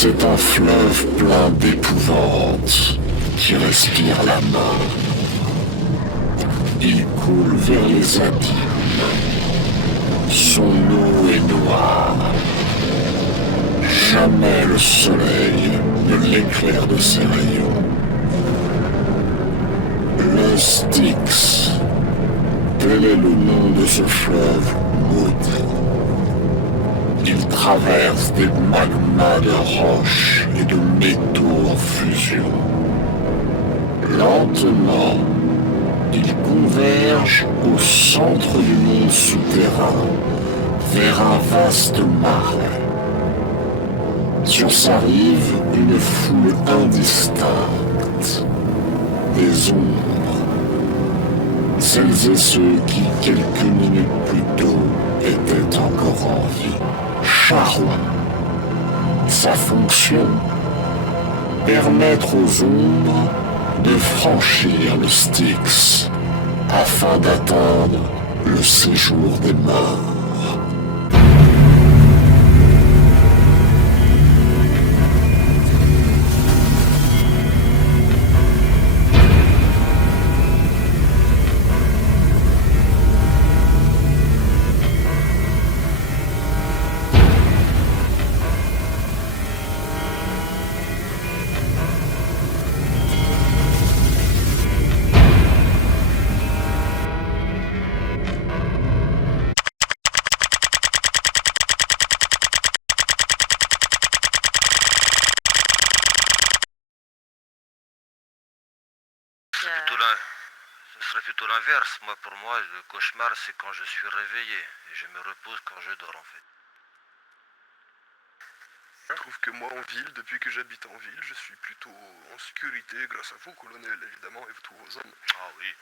C'est un fleuve plein d'épouvante qui respire la mort. Il coule vers les abîmes. Son eau est noire. Jamais le soleil ne l'éclaire de ses rayons. Le Styx, tel est le nom de ce fleuve maudit. Il traverse des magmas de roches et de métaux en fusion. Lentement, il converge au centre du monde souterrain, vers un vaste marais. Sur sa rive, une foule indistincte, des ombres, celles et ceux qui, quelques minutes plus tôt, étaient encore en vie. Charon. Sa fonction, permettre aux ombres de franchir le Styx afin d'atteindre le séjour des morts. Ce serait plutôt l'inverse. Moi, pour moi, le cauchemar, c'est quand je suis réveillé. Et je me repose quand je dors, en fait. Je trouve que moi, en ville, depuis que j'habite en ville, je suis plutôt en sécurité grâce à vous, colonel, évidemment, et tous vos hommes. Ah oui.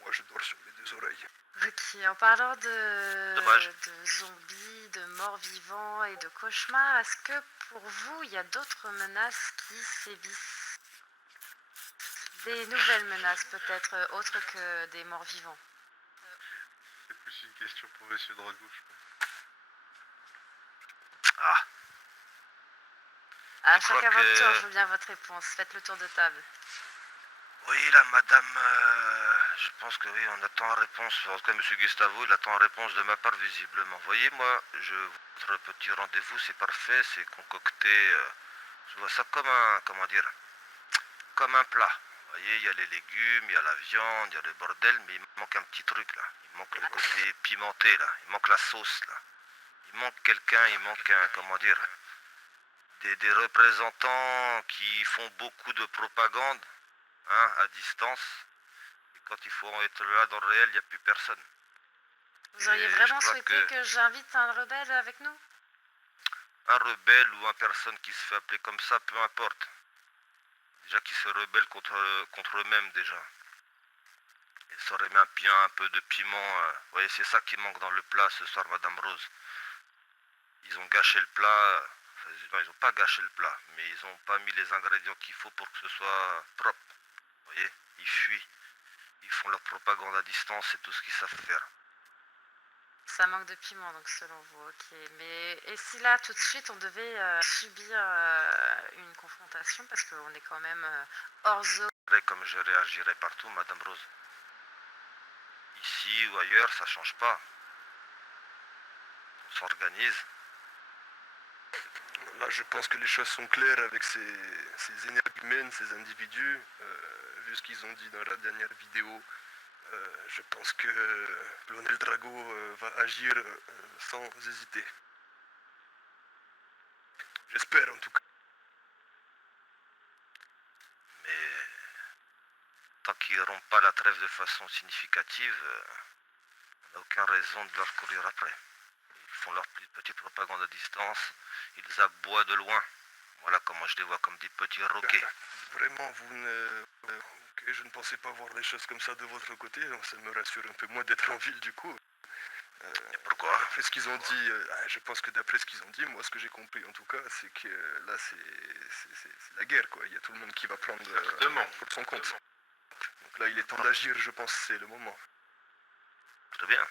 Moi, je dors sur mes deux oreilles. Ok, en parlant Dommage. de zombies, de morts vivants et de cauchemars, est-ce que pour vous, il y a d'autres menaces qui sévissent? Des nouvelles menaces peut-être, autres que des morts vivants? C'est plus une question pour Monsieur Drago, je pense. Ah, À Je crois chacun votre que- tour, je veux bien votre réponse. Faites le tour de table. oui, là, madame, je pense que oui, on attend réponse. En tout cas, monsieur Gustavo, il attend réponse de ma part, visiblement. Vous voyez, moi, votre petit rendez-vous, c'est parfait, c'est concocté. Je vois ça comme un, comment dire, comme un plat. Vous voyez, il y a les légumes, il y a la viande, il y a le bordel, mais il manque un petit truc, là. Il manque le côté pimenté, là. Il manque la sauce, là. Il manque quelqu'un, il manque un, comment dire, des représentants qui font beaucoup de propagande, hein, à distance. Et quand il faut être là dans le réel, il n'y a plus personne. Vous auriez Et vraiment je crois souhaité que j'invite un rebelle avec nous? Un rebelle ou une personne qui se fait appeler comme ça, peu importe. Déjà qui se rebelle contre eux-mêmes déjà. Et ça aurait même bien un peu de piment. Vous voyez, c'est ça qui manque dans le plat ce soir, Madame Rose. Ils ont gâché le plat. Enfin, non, ils n'ont pas gâché le plat, mais ils n'ont pas mis les ingrédients qu'il faut pour que ce soit propre. Vous voyez, ils fuient. Ils font leur propagande à distance, c'est tout ce qu'ils savent faire. Ça manque de piment, donc selon vous, ok. Mais et si là, tout de suite, on devait subir une confrontation, parce qu'on est quand même hors zone. Comme je réagirais partout, Madame Rose. Ici ou ailleurs, ça change pas. On s'organise. Là, je pense que les choses sont claires avec ces énergumènes, ces individus. Vu ce qu'ils ont dit dans la dernière vidéo, je pense que Colonel Drago va agir sans hésiter. J'espère en tout cas. Mais tant qu'ils n'auront pas la trêve de façon significative, on n'a aucune raison de leur courir après. Ils font leur petite propagande à distance, ils aboient de loin. Voilà comment je les vois, comme des petits roquets. Vraiment, ok, je ne pensais pas voir les choses comme ça de votre côté, donc ça me rassure un peu moins d'être en ville du coup. Et pourquoi? D'après ce qu'ils ont dit, je pense que d'après ce qu'ils ont dit, moi ce que j'ai compris en tout cas, c'est que là c'est la guerre quoi. Il y a tout le monde qui va prendre pour son compte. Donc là il est temps d'agir, je pense que c'est le moment. Très bien.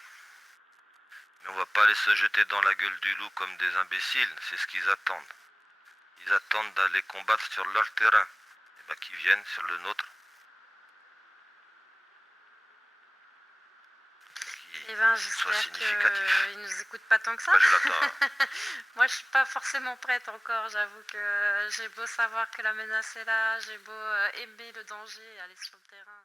Mais on va pas aller se jeter dans la gueule du loup comme des imbéciles, c'est ce qu'ils attendent. ils attendent d'aller combattre sur leur terrain. Et bah qu'ils viennent sur le nôtre. Eh ben, Soit j'espère significatif. qu'ils nous écoutent pas tant que ça. Bah, je l'attends. Moi, je suis pas forcément prête encore. J'avoue que j'ai beau savoir que la menace est là, j'ai beau aimer le danger et aller sur le terrain.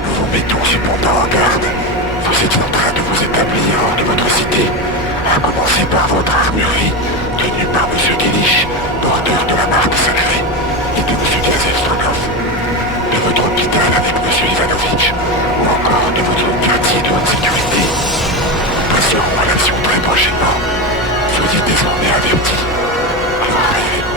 Nous vous mettons cependant en garde. Vous êtes en train de vous établir hors de votre cité, à commencer par votre armurerie, tenue par M. Delich, porteur de la marque sacrée, et de M. Gazef-Stranov, de votre hôpital avec M. Ivanovitch, ou encore de votre quartier de haute sécurité. Nous passerons à l'action très prochainement. Soyez désormais avertis. Alors, réveillez-vous.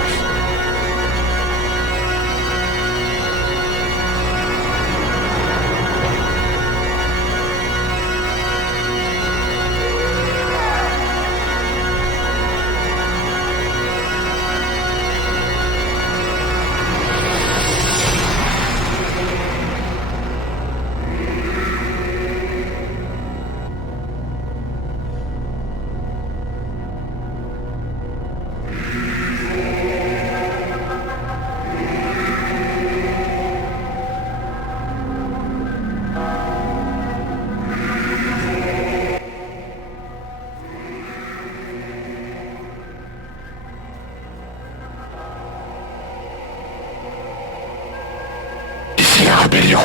Ici la rébellion.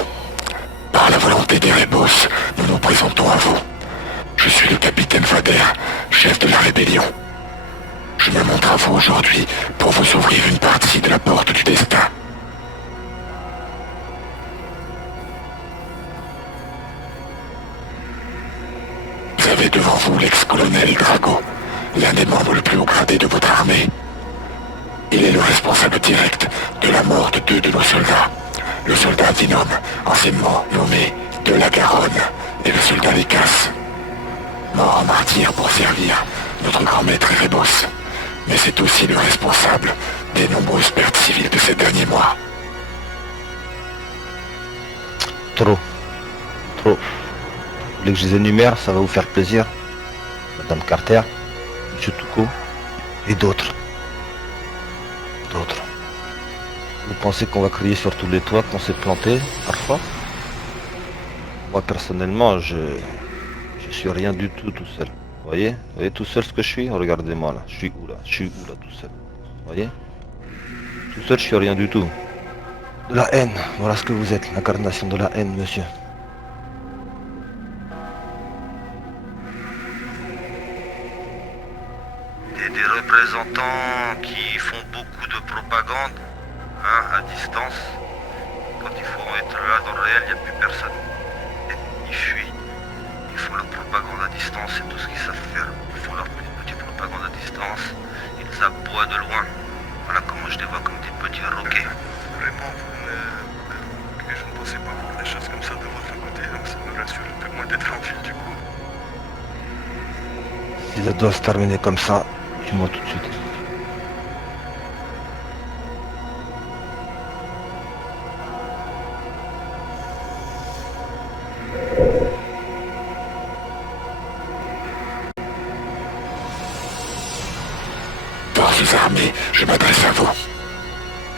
Par la volonté des Rébos, nous nous présentons à vous. Je suis le capitaine Vader, chef de la rébellion. Je me montre à vous aujourd'hui pour vous ouvrir une partie de la porte du destin. Vous avez devant vous l'ex-colonel Drago, l'un des membres le plus haut gradé de votre armée. Il est le responsable direct de la mort de 2 de nos soldats. Le soldat Vinom, anciennement nommé de la Garonne, et le soldat Lécasse. Mort en martyr pour servir notre grand maître Erebos. Mais c'est aussi le responsable des nombreuses pertes civiles de ces derniers mois. Trop. Trop. Vous voulez que je les énumère, ça va vous faire plaisir. Madame Carter, Monsieur Touko, et d'autres. D'autres. Vous pensez qu'on va crier sur tous les toits qu'on s'est planté, parfois? Moi, personnellement, je suis rien du tout seul. Vous voyez tout seul ce que je suis? Regardez-moi là. Je suis où là tout seul? Vous voyez? Tout seul, je suis rien du tout. De la haine, voilà ce que vous êtes, l'incarnation de la haine, monsieur. Et des représentants qui font beaucoup de propagande, à distance. Quand il faut être là dans le réel, il n'y a plus personne. Et ils fuient. Ils font leur propagande à distance, c'est tout ce qu'ils savent faire. Ils font leur petite propagande à distance. Ils aboient de loin. Voilà comment je les vois, comme des petits roquets. Vraiment, que je ne pensais pas voir des choses comme ça de votre côté, donc ça me rassure un peu moins d'être en ville du coup. Si ça doit se terminer comme ça, dis-moi tout de suite. Forces armées, je m'adresse à vous.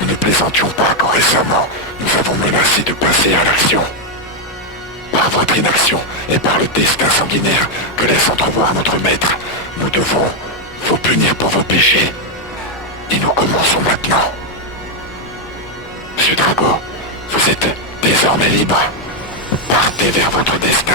Nous ne plaisantions pas quand récemment nous avons menacé de passer à l'action. Par votre inaction et par le destin sanguinaire que laisse entrevoir notre maître, nous devons vous punir pour vos péchés. Et nous commençons maintenant. Monsieur Drago, vous êtes désormais libre. Partez vers votre destin.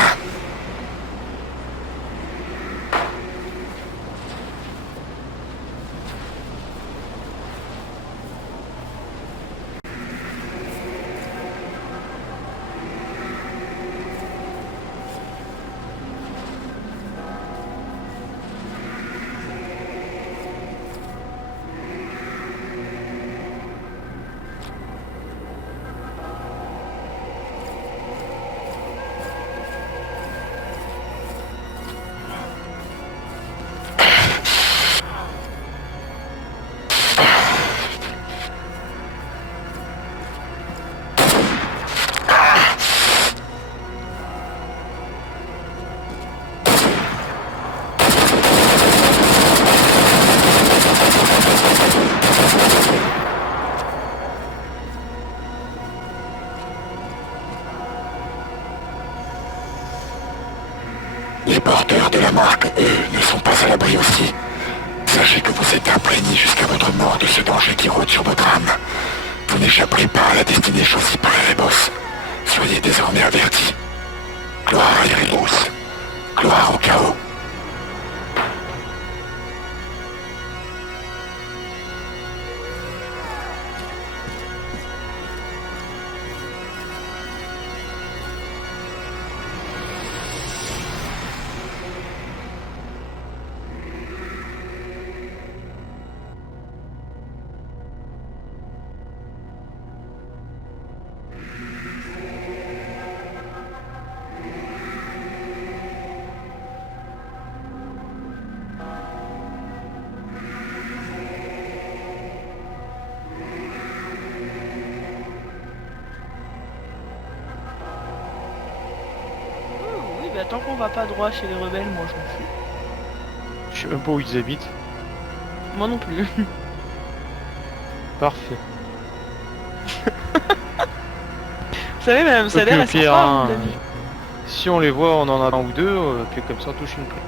Les porteurs de la marque, eux, ne sont pas à l'abri aussi. Sachez que vous êtes imprégnés jusqu'à votre mort de ce danger qui rôde sur votre âme. Vous n'échapperez pas à la destinée choisie par Erebos. Soyez désormais avertis. Gloire à Erebos. Gloire au chaos. Oui, bah tant qu'on va pas droit chez les rebelles, moi je m'en fous. Je sais même pas où ils habitent. Moi non plus. Parfait. Vous savez, Madame Sader, Au elle sera pire, pas, à hein, mon avis. si on les voit, on en a un ou deux, puis comme ça on touche une plaie.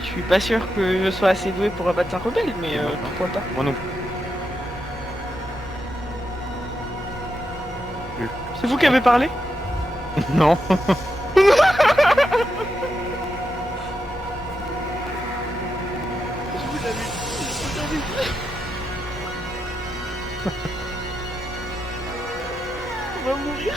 Je suis pas sûr que je sois assez doué pour abattre un rebelle, mais pourquoi pas. Moi non C'est vous qui avez parlé? plus. Non. On va mourir.